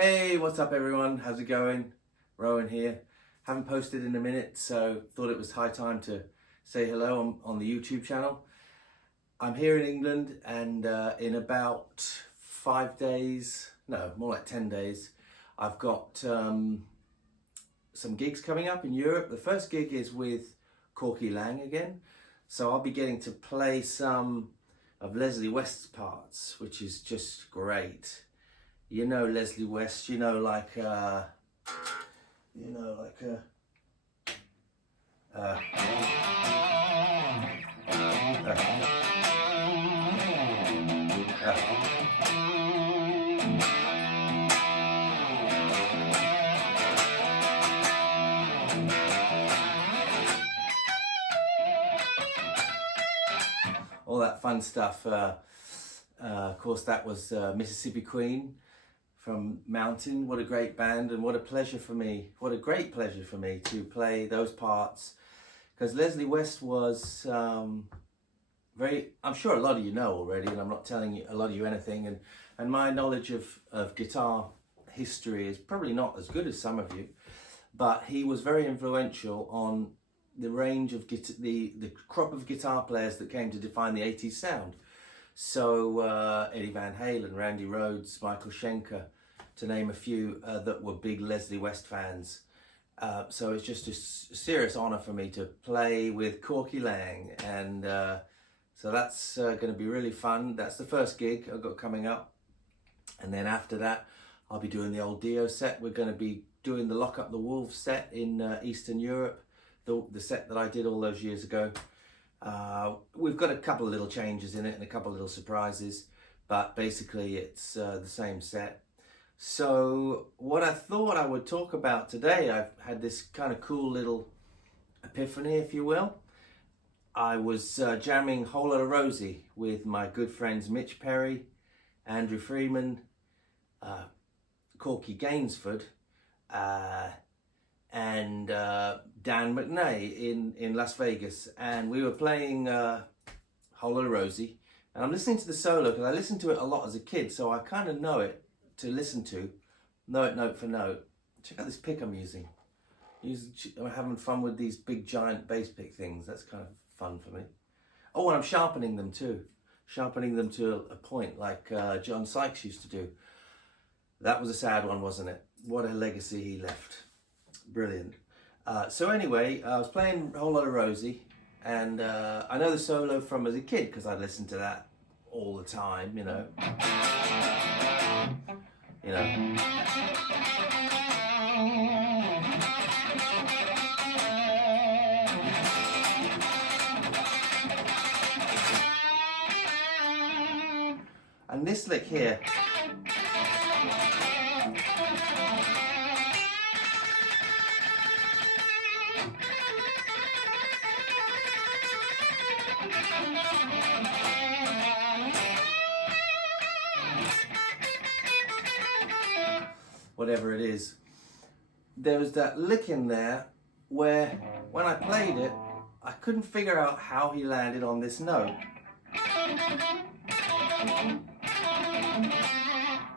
Hey, what's up everyone? How's it going? Rowan here. Haven't posted in a minute, so thought it was high time to say hello on the YouTube channel. I'm here in England, and in about 5 days, no, more like 10 days, I've got some gigs coming up in Europe. The first gig is with Corky Laing again, so I'll be getting to play some of Leslie West's parts, which is just great. You know Leslie West, like all that fun stuff. Of course, that was Mississippi Queen from Mountain. What a great band, and what a pleasure for me, what a great pleasure for me to play those parts, because Leslie West was very, I'm sure a lot of you know already, and I'm not telling a lot of you anything, and my knowledge of guitar history is probably not as good as some of you, but he was very influential on the range of the crop of guitar players that came to define the 80s sound. So Eddie Van Halen, Randy Rhoads, Michael Schenker, to name a few that were big Leslie West fans. So it's just a serious honor for me to play with Corky Laing, and so that's going to be really fun. That's the first gig I've got coming up, and then after that I'll be doing the old Dio set. We're going to be doing the Lock Up the Wolves set in Eastern Europe, the set that I did all those years ago. We've got a couple of little changes in it and a couple of little surprises, but basically it's the same set. So what I thought I would talk about today, I've had this kind of cool little epiphany, if you will. I was jamming Whole Lotta Rosie with my good friends Mitch Perry, Andrew Freeman, Corky Gainsford, and Dan McNay in Las Vegas, and we were playing Whole Lotta Rosie, and I'm listening to the solo because I listened to it a lot as a kid, so I kind of know it to listen to, know it note for note. Check out this pick I'm using. I'm having fun with these big giant bass pick things. That's kind of fun for me. Oh, and I'm sharpening them too, sharpening them to a point like John Sykes used to do. That was a sad one, wasn't it? What a legacy he left. Brilliant. So anyway, I was playing Whole Lotta Rosie, and I know the solo from as a kid because I listened to that all the time, you know. And this lick here, whatever it is, there was that lick in there where when I played it, I couldn't figure out how he landed on this note.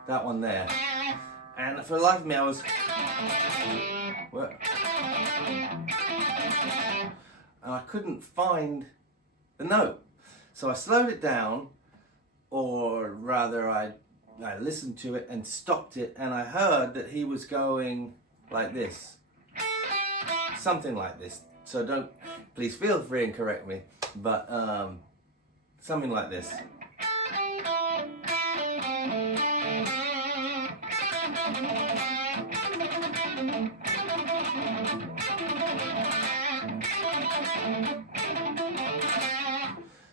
That one there. And for the life of me, I was... and I couldn't find the note. So I slowed it down, or rather I listened to it and stopped it, and I heard that he was going like this. Something like this. So please feel free and correct me, but something like this.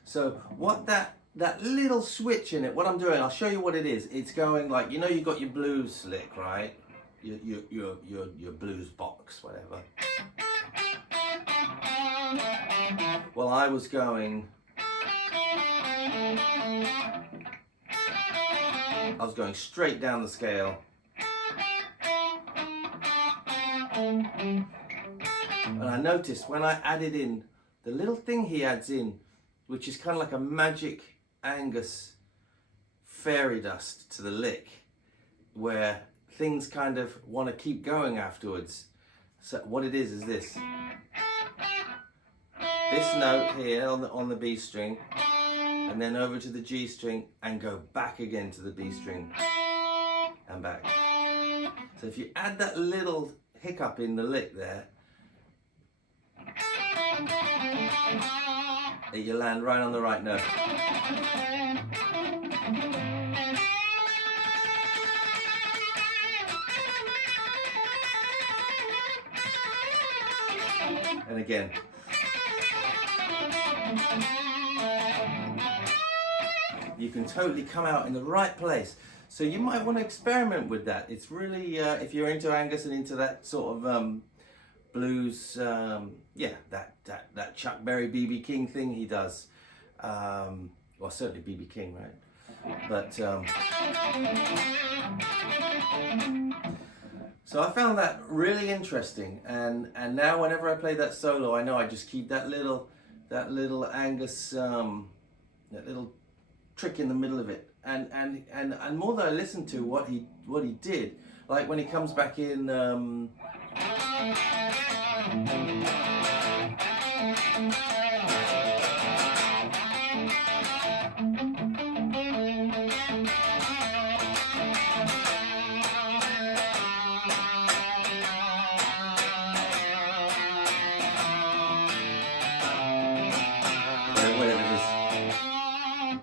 So what that little switch in it, what I'm doing, I'll show you what it is. It's going like, you've got your blues lick, right? Your blues box, whatever. Well, I was going straight down the scale. And I noticed when I added in the little thing he adds in, which is kind of like a magic Angus fairy dust to the lick, where things kind of want to keep going afterwards. So what it is this. This note here on the B string, and then over to the G string, and go back again to the B string, and back. So if you add that little hiccup in the lick there, you land right on the right note. And again. You can totally come out in the right place. So you might want to experiment with that. It's really, if you're into Angus and into that sort of blues, yeah, that Chuck Berry, B.B. King thing he does. Well, certainly B.B. King, right? But so I found that really interesting, and now whenever I play that solo, I know I just keep that little Angus, that little trick in the middle of it, and more that I listen to what he did, like when he comes back in. Whatever it is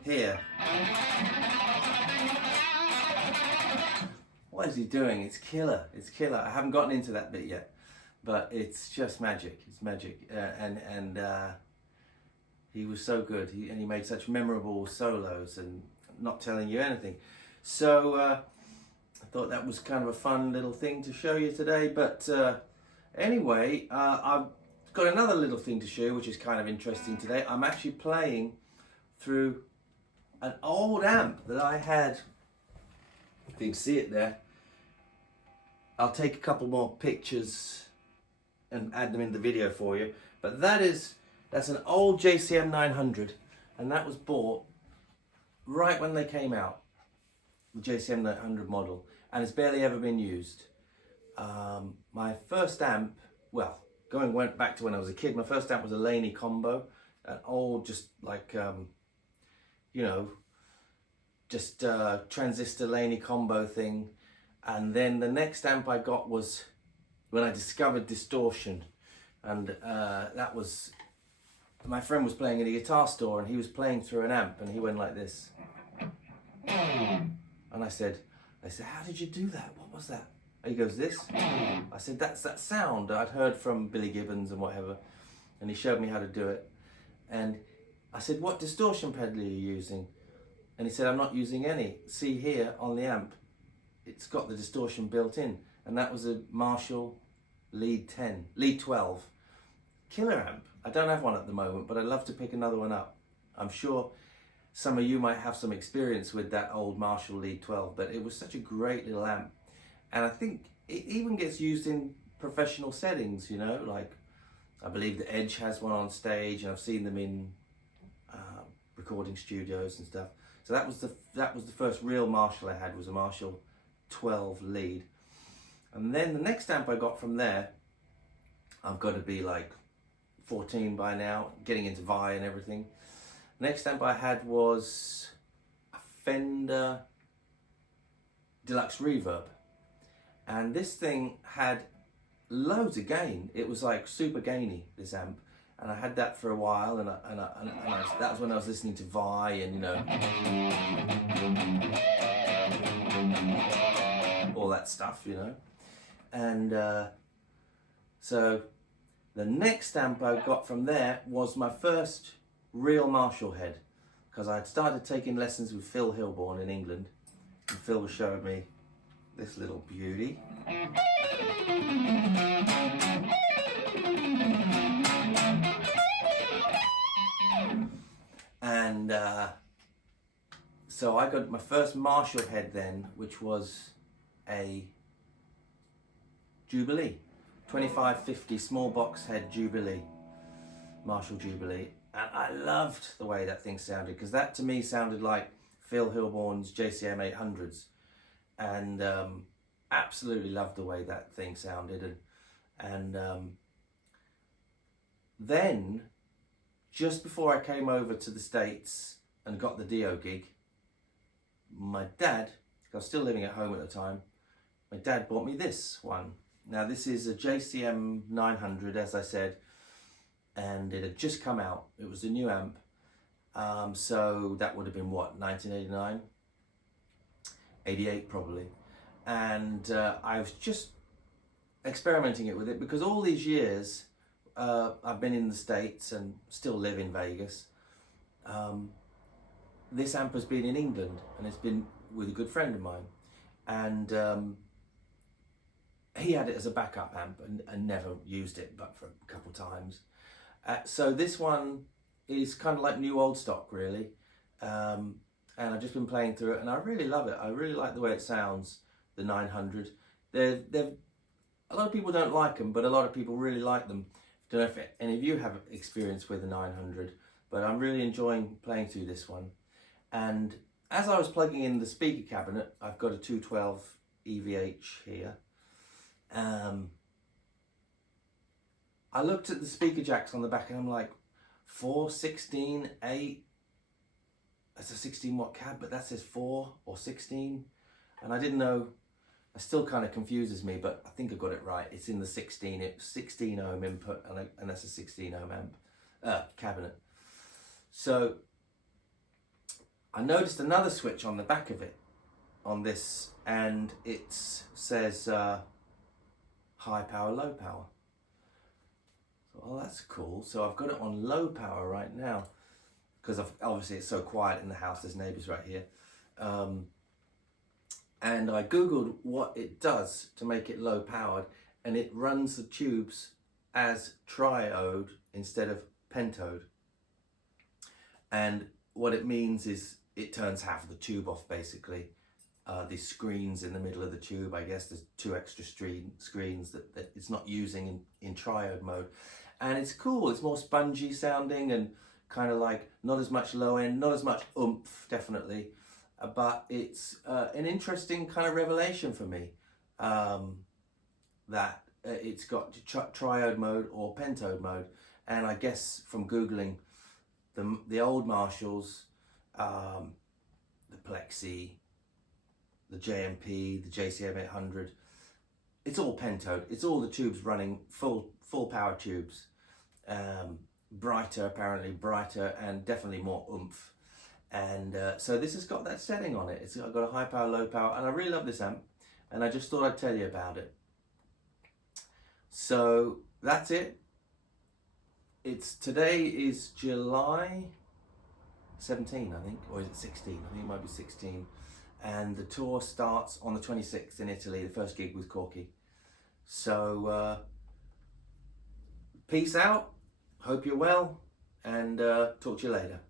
here. What is he doing? It's killer. It's killer. I haven't gotten into that bit yet, but it's just magic. It's magic, and he was so good. He made such memorable solos, and not telling you anything. So I thought that was kind of a fun little thing to show you today. But anyway, I've got another little thing to show you, which is kind of interesting today. I'm actually playing through an old amp that I had. If you can see it there. I'll take a couple more pictures and add them in the video for you. But that's an old JCM900, and that was bought right when they came out, the JCM900 model, and it's barely ever been used. My first amp, well, went back to when I was a kid, my first amp was a Laney Combo, an old, just like, you know, just transistor Laney Combo thing. And then the next amp I got was when I discovered distortion, and that was, my friend was playing in a guitar store, and he was playing through an amp, and he went like this. And I said, how did you do that? What was that? And he goes, this. I said, that's that sound that I'd heard from Billy Gibbons and whatever. And he showed me how to do it. And I said, what distortion pedal are you using? And he said, I'm not using any. See here on the amp, it's got the distortion built in. And that was a Marshall Lead 12. Killer amp. I don't have one at the moment, but I'd love to pick another one up. I'm sure some of you might have some experience with that old Marshall Lead 12, but it was such a great little amp. And I think it even gets used in professional settings, you know, like I believe the Edge has one on stage, and I've seen them in recording studios and stuff. So that was the first real Marshall I had, was a Marshall 12 lead. And then the next amp I got from there, I've got to be like 14 by now, getting into Vi and everything. Next amp I had was a Fender Deluxe Reverb, and this thing had loads of gain. It was like super gainy, this amp, and I had that for a while, and that was when I was listening to Vi, and you know, all that stuff, you know. And so the next amp I got from there was my first real Marshall head, because I had started taking lessons with Phil Hilborn in England, and Phil was showing me this little beauty. And so I got my first Marshall head then, which was a Jubilee, 2550 small box head Jubilee, Marshall Jubilee. And I loved the way that thing sounded, because that to me sounded like Phil Hilborn's JCM900s. And absolutely loved the way that thing sounded, and then just before I came over to the States and got the Dio gig, my dad, I was still living at home at the time, my dad bought me this one. Now this is a JCM900, as I said, and it had just come out. It was a new amp, so that would have been what, 1989? 88 probably. And I was just experimenting it with it because all these years I've been in the States and still live in Vegas. This amp has been in England and it's been with a good friend of mine, and he had it as a backup amp and never used it but for a couple times. So this one is kind of like new old stock really, and I've just been playing through it and I really love it. I really like the way it sounds, the 900. They're a lot of people don't like them, but a lot of people really like them. Don't know if any of you have experience with the 900, but I'm really enjoying playing through this one. And as I was plugging in the speaker cabinet, I've got a 212 EVH here. I looked at the speaker jacks on the back and I'm like, 4, 16, 8. That's a 16 watt cab, but that says 4 or 16. And I didn't know, it still kind of confuses me, but I think I got it right. It's in the 16, it's 16 ohm input, and that's a 16 ohm amp cabinet. So I noticed another switch on the back of it, on this, and it says high power, low power. So, oh, that's cool. So I've got it on low power right now because obviously it's so quiet in the house. There's neighbours right here. And I googled what it does to make it low powered, and it runs the tubes as triode instead of pentode. And what it means is it turns half of the tube off basically. These screens in the middle of the tube, I guess there's 2 extra screens that it's not using in triode mode. And it's cool, it's more spongy sounding and kind of like not as much low end, not as much oomph definitely. But it's an interesting kind of revelation for me that it's got triode mode or pentode mode. And I guess from Googling the old Marshalls, the Plexi, the JMP, the JCM900, it's all pentode. It's all the tubes running full power tubes. Brighter, apparently brighter, and definitely more oomph. And so this has got that setting on it. It's got a high power, low power, and I really love this amp, and I just thought I'd tell you about it. So that's it. Today is July 17, I think, or is it 16? I think it might be 16. And the tour starts on the 26th in Italy, the first gig with Corky. So peace out, hope you're well, and talk to you later.